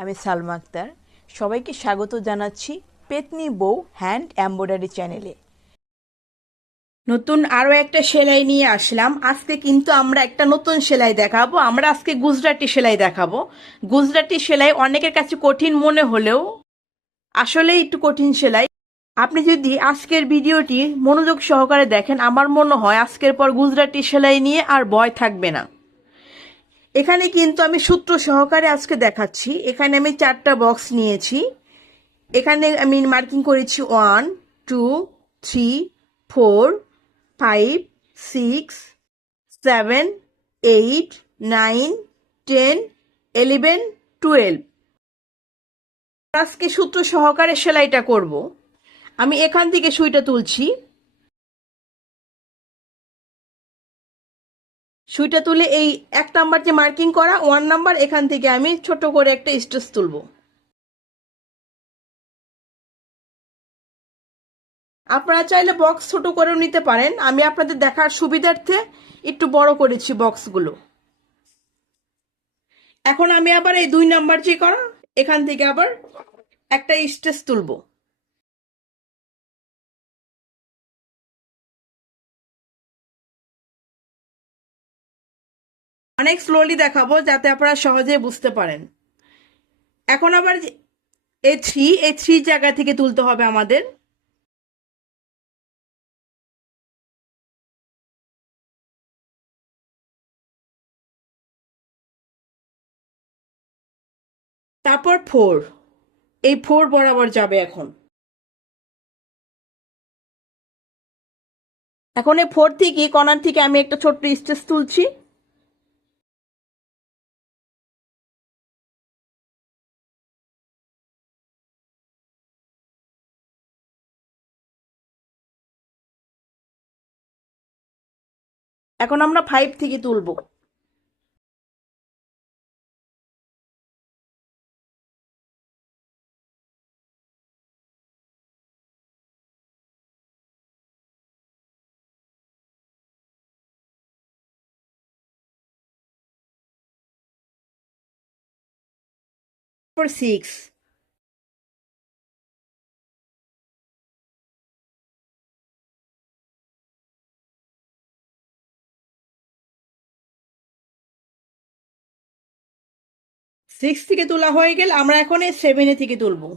আমি সালমা আক্তার। সবাইকে স্বাগত জানাচ্ছি পেতনি বউ হ্যান্ড এমব্রয়ডারি চ্যানেলে। নতুন আরও একটা সেলাই নিয়ে আসলাম। আজকে কিন্তু আমরা একটা নতুন সেলাই দেখাবো। আমরা আজকে গুজরাটি সেলাই দেখাবো। গুজরাটি সেলাই অনেকের কাছে কঠিন মনে হলেও আসলে একটু কঠিন সেলাই। আপনি যদি আজকের ভিডিওটি মনোযোগ সহকারে দেখেন, আমার মনে হয় আজকের পর গুজরাটি সেলাই নিয়ে আর ভয় থাকবে না। এখানে কিন্তু আমি সূত্র সহকারে আজকে দেখাচ্ছি। এখানে আমি 4টা বক্স নিয়েছি। এখানে আমি মার্কিং করেছি 1, 2, 3, 4, 5, 6, 7, 8, 9, 10, 11, 12। আজকে সূত্র সহকারে সেলাইটা করব। আমি এখান থেকে সুইটা তুলছি। সুইটা তুলে এই 1 নাম্বার যে মার্কিং করা 1 নাম্বার, এখান থেকে আমি ছোট করে একটা স্টিচ তুলবো। আপনারা চাইলে বক্স ছোট করেও নিতে পারেন। আমি আপনাদের দেখার সুবিধার্থে একটু বড় করেছি বক্সগুলো। এখন আমি আবার এই 2 নাম্বার যে করা, এখান থেকে আবার একটা স্টিচ তুলবো। অনেক স্লোলি দেখাবো যাতে আপনারা সহজে বুঝতে পারেন। এখন আবার এই থ্রি জায়গা থেকে তুলতে হবে আমাদের। তারপর 4, এই 4 বরাবর যাবে। এখন এই 4 থেকে কর্নার থেকে আমি একটা ছোট্ট স্টিচ তুলছি। এখন আমরা 5 থেকে তুলবো। তারপর 6, 6 থেকে তোলা হয়ে গেল, আমরা এখন এই 7 থেকে তুলবো।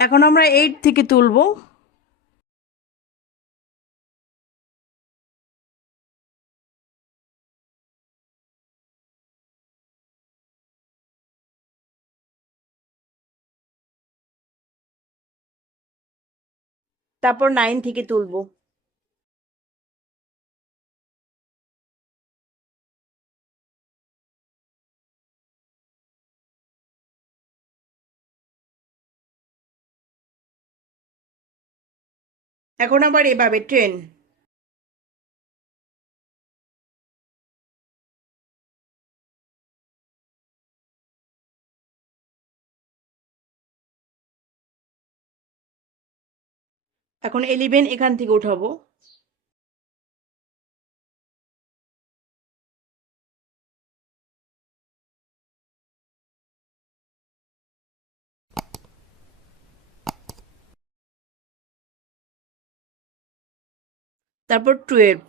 এখন আমরা 8 থেকে তুলবো। তারপর 9 থেকে তুলবো। এখন আবার এভাবে 10। এখন 11 এখান থেকে উঠাবো। তারপর 12।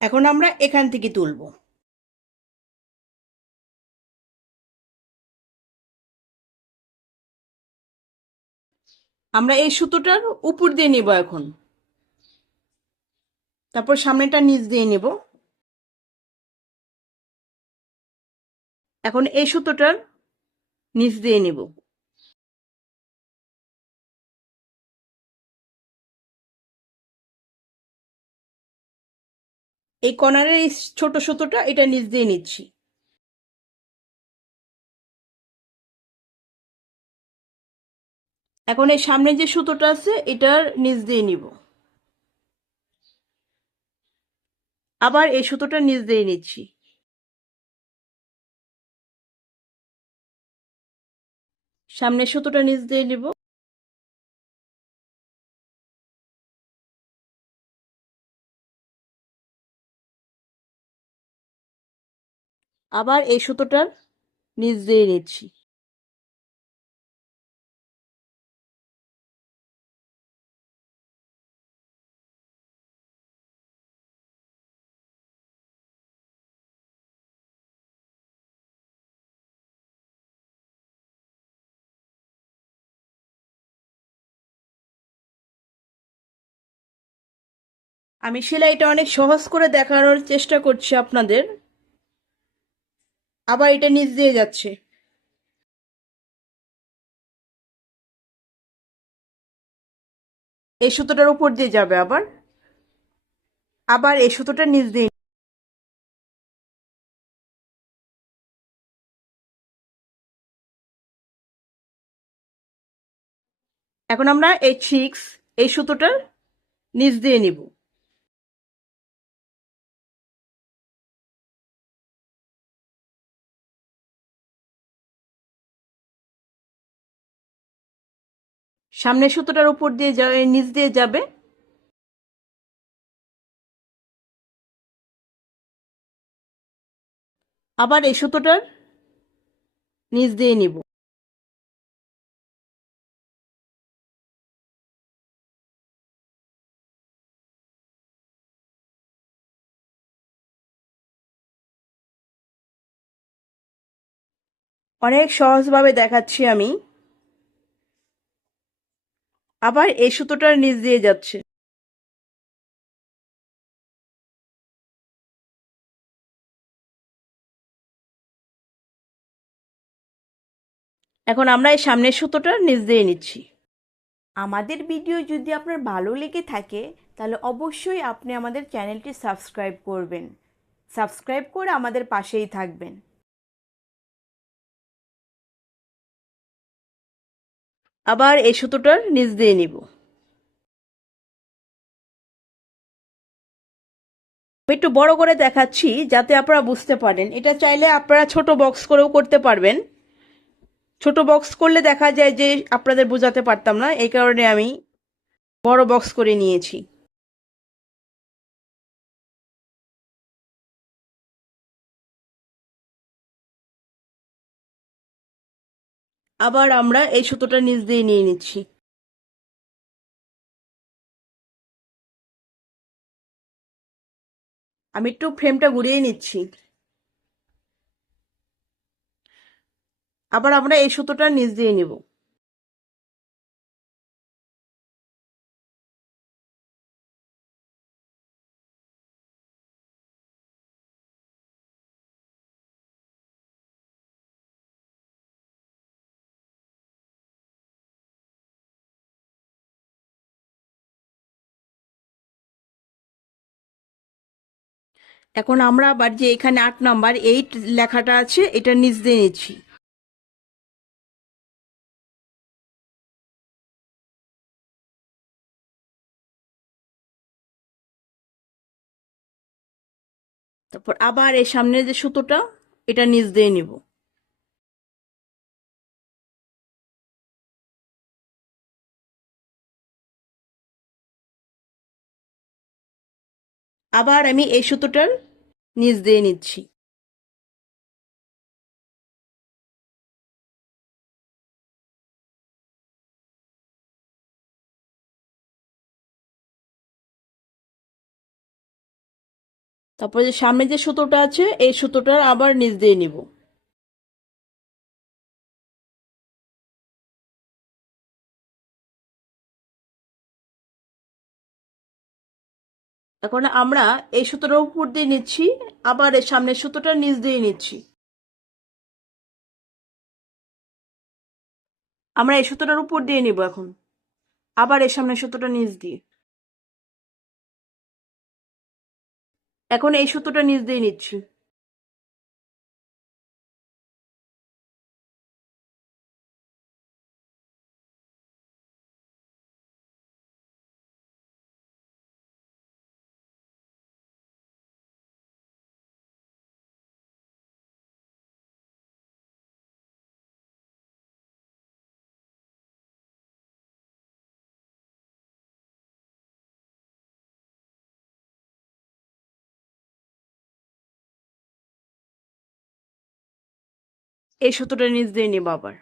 এখন আমরা এখান থেকে তুলবো। আমরা এই সুতোটার উপর দিয়ে নেব এখন। তারপর সামনেটা নিচ দিয়ে নেব। এখন এই সুতোটার নিচ দিয়ে নেব। এই কর্নারের এই ছোট সুতোটা এটা নিচ দিয়ে নিচ্ছি। এখন এই সামনে যে সুতোটা আছে এটার নিচ দিয়ে নিব। আবার এই সুতোটা নিচ দিয়ে নিচ্ছি। সামনের সুতোটা নিচ দিয়ে নিব। আবার এই সুতোটার নিচ দিয়ে নিচ্ছি। আমি সেলাইটা অনেক সহজ করে দেখানোর চেষ্টা করছি আপনাদের। আবার এটা নিচ দিয়ে যাচ্ছে। এই সুতোটার উপর দিয়ে যাবে আবার। আবার এই সুতোটা নিচ দিয়ে। এখন আমরা এই এই সুতোটার নিচ দিয়ে নিব। সামনের সুতোটার উপর দিয়ে নিচ দিয়ে যাবে। আবার এই সুতোটার নিচ দিয়ে নিব। অনেক সহজভাবে দেখাচ্ছি আমি। আবার এই সুতোটার নিচ দিয়ে যাচ্ছে। এখন আমরা এই সামনের সুতোটার নিচ দিয়ে নিচ্ছি। আমাদের ভিডিও যদি আপনার ভালো লেগে থাকে তাহলে অবশ্যই আপনি আমাদের চ্যানেলটি সাবস্ক্রাইব করবেন। সাবস্ক্রাইব করে আমাদের পাশেই থাকবেন। আবার এই সুতোটার নিচ দিয়ে নিব। আমি একটু বড় করে দেখাচ্ছি যাতে আপনারা বুঝতে পারেন। এটা চাইলে আপনারা ছোট বক্স করেও করতে পারবেন। ছোট বক্স করলে দেখা যায় যে আপনাদের বোঝাতে পারতাম না, এই কারণে আমি বড় বক্স করে নিয়েছি। আবার আমরা এই সুতোটা নিচ দিয়ে নিয়ে নিচ্ছি। আমি একটু ফ্রেমটা ঘুরিয়ে নিচ্ছি। আবার আমরা এই সুতোটা নিচ দিয়ে নিব। এখন আমরা আবার যে এখানে 8 নাম্বার 8 লেখাটা আছে এটা নিচ দিয়ে নিচ্ছি। তারপর আবার এই সামনের যে সুতোটা এটা নিচ দিয়ে নিব। আবার আমি এই সুতোটার নিচ দিয়ে নিচ্ছি। তারপর যে সামনে যে সুতোটা আছে এই সুতোটার আবার নিচ দিয়ে নিব। এখন আমরা এই সুতোটার উপর দিয়ে নিচ্ছি। আবার এই সামনের সুতোটার নিচ দিয়ে নিচ্ছি। আমরা এই সুতোটার উপর দিয়ে নিব এখন। আবার এই সামনের সুতোটা নিচ দিয়ে। এখন এই সুতোটা নিচ দিয়ে নিচ্ছি। এই সুতোটা নিচ দিয়ে নিব আবার।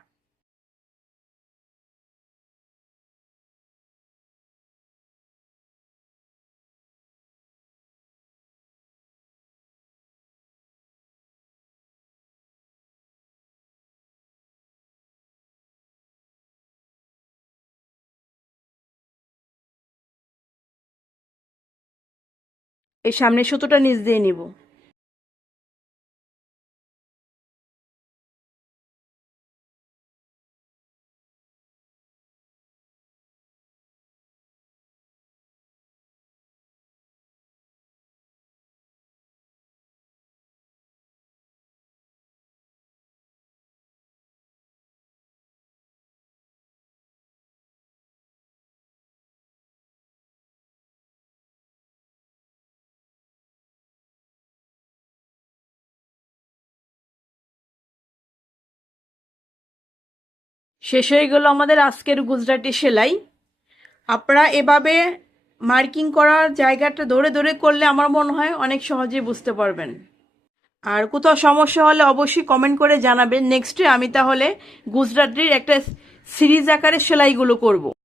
এই সামনের সুতোটা নিচ দিয়ে নিব। শেষ হয়ে গেল আমাদের আজকের গুজরাটি সেলাই। আপনারা এভাবে মার্কিং করার জায়গাটা ধরে ধরে করলে আমার মনে হয় অনেক সহজেই বুঝতে পারবেন। আর কোথাও সমস্যা হলে অবশ্যই কমেন্ট করে জানাবেন। নেক্সটে আমি তাহলে গুজরাটির একটা সিরিজ আকারে সেলাইগুলো করব।